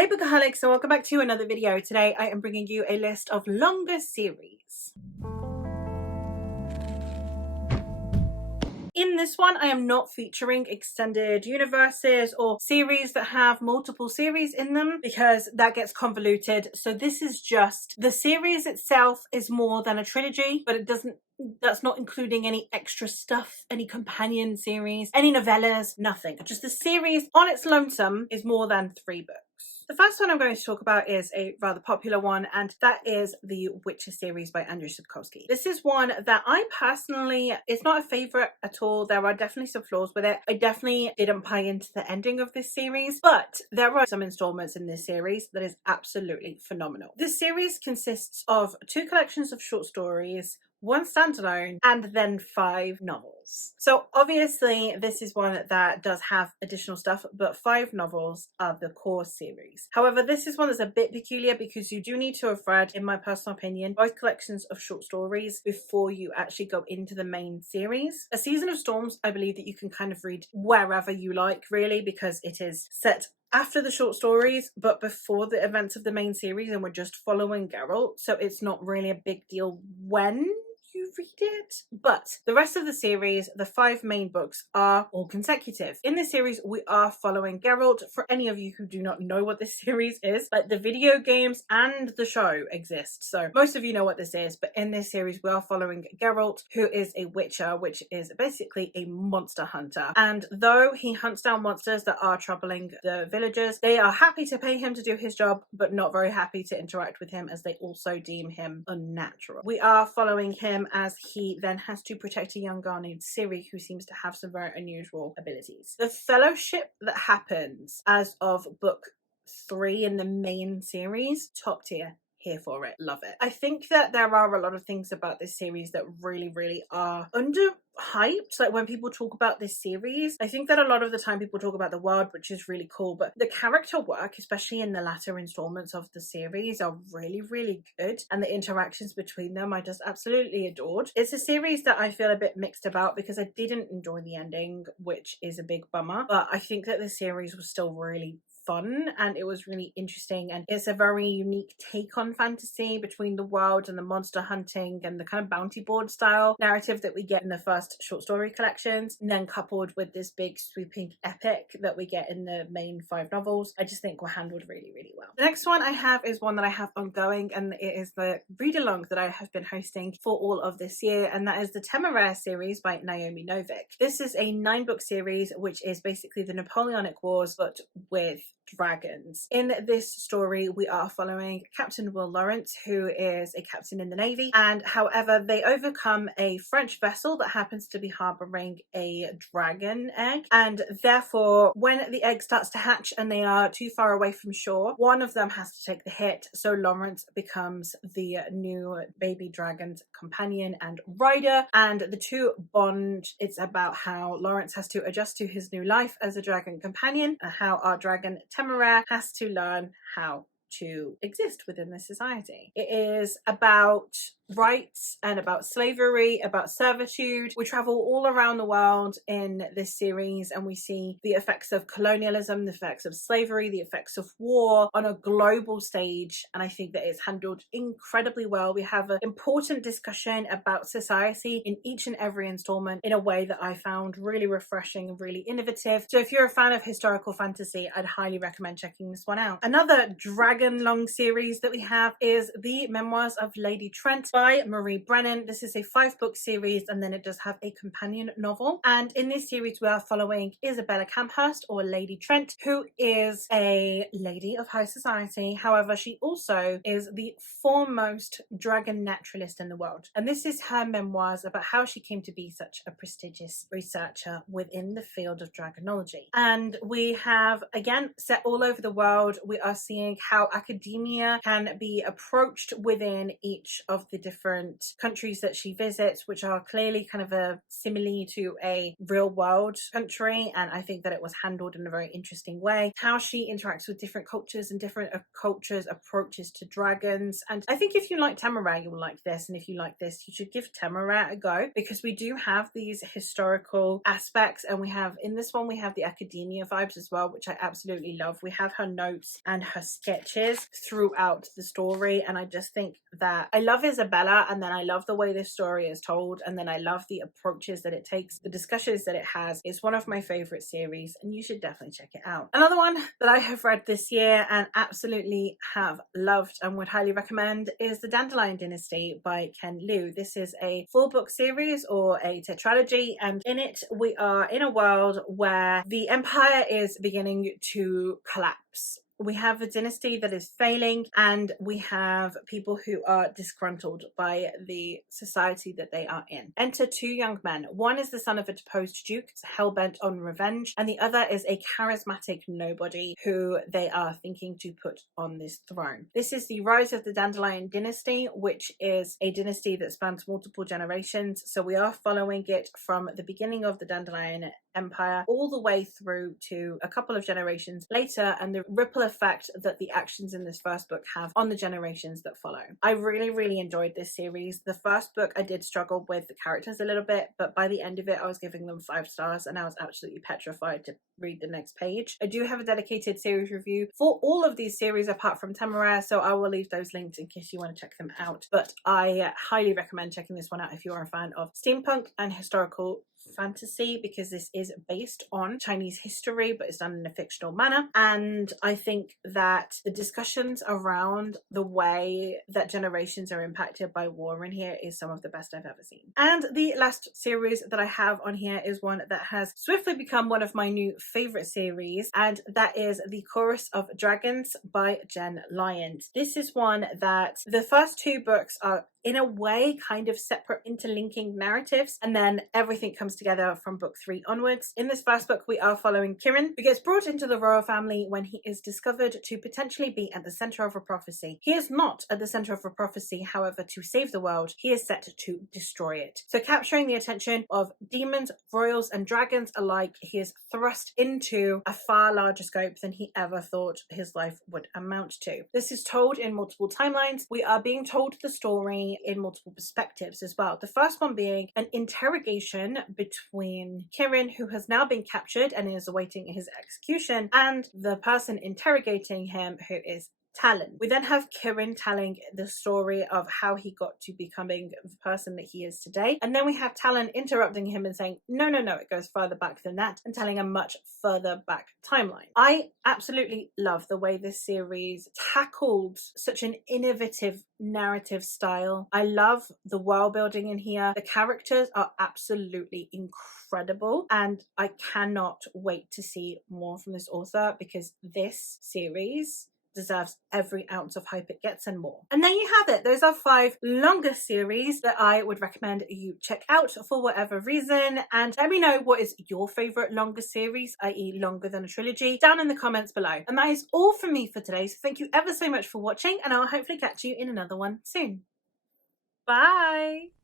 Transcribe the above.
Hey Bookaholics, so welcome back to another video. Today I am bringing you a list of longer series. In this one, I am not featuring extended universes or series that have multiple series in them because that gets convoluted. So this is just the series itself is more than a trilogy, but that's not including any extra stuff, any companion series, any novellas, nothing. Just the series on its lonesome is more than 3 books. The first one I'm going to talk about is a rather popular one, and that is the Witcher series by Andrew Sapkowski. This is one that I personally, it's not a favourite at all. There are definitely some flaws with it. I definitely didn't buy into the ending of this series, but there are some installments in this series that is absolutely phenomenal. This series consists of 2 collections of short stories, 1 standalone, and then 5 novels. So obviously this is one that does have additional stuff, but 5 novels are the core series. However, this is one that's a bit peculiar because you do need to have read, in my personal opinion, both collections of short stories before you actually go into the main series. A Season of Storms, I believe that you can kind of read wherever you like, really, because it is set after the short stories but before the events of the main series, and we're just following Geralt, so it's not really a big deal when you read it. But the rest of the series, the 5 main books, are all consecutive. In this series we are following Geralt. For any of you who do not know what this series is, like, the video games and the show exist, so most of you know what this is, but in this series we are following Geralt, who is a witcher, which is basically a monster hunter. And though he hunts down monsters that are troubling the villagers, they are happy to pay him to do his job, but not very happy to interact with him, as they also deem him unnatural. We are following him as he then has to protect a young girl named Ciri, who seems to have some very unusual abilities. The fellowship that happens as of book 3 in the main series, top tier. Here for it, love it. I think that there are a lot of things about this series that really are underhyped. Like, when people talk about this series, I think that a lot of the time people talk about the world, which is really cool, but the character work, especially in the latter installments of the series, are really good, and the interactions between them I just absolutely adored. It's a series that I feel a bit mixed about because I didn't enjoy the ending, which is a big bummer, but I think that the series was still really fun and it was really interesting, and it's a very unique take on fantasy between the world and the monster hunting and the kind of bounty board style narrative that we get in the first short story collections, and then coupled with this big sweeping epic that we get in the main 5 novels. I just think were handled really well. The next one I have is one that I have ongoing, and it is the read along that I have been hosting for all of this year, and that is the Temeraire series by Naomi Novik. This is a 9-book series which is basically the Napoleonic Wars but with dragons. In this story we are following Captain Will Lawrence, who is a captain in the Navy, and however they overcome a French vessel that happens to be harboring a dragon egg, and therefore when the egg starts to hatch and they are too far away from shore, one of them has to take the hit, so Lawrence becomes the new baby dragon's companion and rider, and the 2 bond. It's about how Lawrence has to adjust to his new life as a dragon companion, and how our dragon Temeraire has to learn how to exist within this society. It is about rights and about slavery, about servitude. We travel all around the world in this series and we see the effects of colonialism, the effects of slavery, the effects of war on a global stage, and I think that it's handled incredibly well. We have an important discussion about society in each and every installment in a way that I found really refreshing and really innovative. So if you're a fan of historical fantasy, I'd highly recommend checking this one out. Another dragon long series that we have is the Memoirs of Lady Trent by Marie Brennan. This is a 5-book series, and then it does have a companion novel, and in this series we are following Isabella Camphurst, or Lady Trent, who is a lady of high society. However, she also is the foremost dragon naturalist in the world, and this is her memoirs about how she came to be such a prestigious researcher within the field of dragonology. And we have, again, set all over the world, we are seeing how academia can be approached within each of the different countries that she visits, which are clearly kind of a simile to a real world country. And I think that it was handled in a very interesting way. How she interacts with different cultures and different cultures' approaches to dragons. And I think if you like Tamara, you'll like this. And if you like this, you should give Tamara a go, because we do have these historical aspects, and we have in this one we have the academia vibes as well, which I absolutely love. We have her notes and her sketches throughout the story, and I just think that I love Isabella, and then I love the way this story is told, and then I love the approaches that it takes, the discussions that it has. It's one of my favorite series, and you should definitely check it out. Another one that I have read this year and absolutely have loved and would highly recommend is The Dandelion Dynasty by Ken Liu. This is a 4-book series or a tetralogy, and in it we are in a world where the empire is beginning to collapse. We have a dynasty that is failing, and we have people who are disgruntled by the society that they are in. Enter 2 young men. One is the son of a deposed duke, hell-bent on revenge, and the other is a charismatic nobody who they are thinking to put on this throne. This is the rise of the Dandelion Dynasty, which is a dynasty that spans multiple generations. So we are following it from the beginning of the Dandelion Empire all the way through to a couple of generations later, and the ripple effect that the actions in this first book have on the generations that follow. I really enjoyed this series. The first book I did struggle with the characters a little bit, but by the end of it I was giving them 5 stars, and I was absolutely petrified to read the next page. I do have a dedicated series review for all of these series apart from Tamara, so I will leave those linked in case you want to check them out. But I highly recommend checking this one out if you are a fan of steampunk and historical fantasy, because this is based on Chinese history but it's done in a fictional manner, and I think that the discussions around the way that generations are impacted by war in here is some of the best I've ever seen. And the last series that I have on here is one that has swiftly become one of my new favorite series, and that is The Chorus of Dragons by Jen Lyons. This is one that the first 2 books are in a way kind of separate interlinking narratives, and then everything comes together from book 3 onwards. In this first book we are following Kirin, who gets brought into the royal family when he is discovered to potentially be at the center of a prophecy. He is not at the center of a prophecy, however, to save the world. He is set to destroy it. So capturing the attention of demons, royals and dragons alike, he is thrust into a far larger scope than he ever thought his life would amount to. This is told in multiple timelines. We are being told the story in multiple perspectives as well. The first one being an interrogation between Kirin, who has now been captured and is awaiting his execution, and the person interrogating him, who is Talon. We then have Kirin telling the story of how he got to becoming the person that he is today, and then we have Talon interrupting him and saying no, it goes further back than that, and telling a much further back timeline. I absolutely love the way this series tackled such an innovative narrative style. I love the world building in here. The characters are absolutely incredible, and I cannot wait to see more from this author, because this series deserves every ounce of hype it gets and more. And there you have it. Those are 5 longer series that I would recommend you check out for whatever reason. And let me know what is your favorite longer series, i.e. longer than a trilogy, down in the comments below. And that is all from me for today. So thank you ever so much for watching, and I'll hopefully catch you in another one soon. Bye!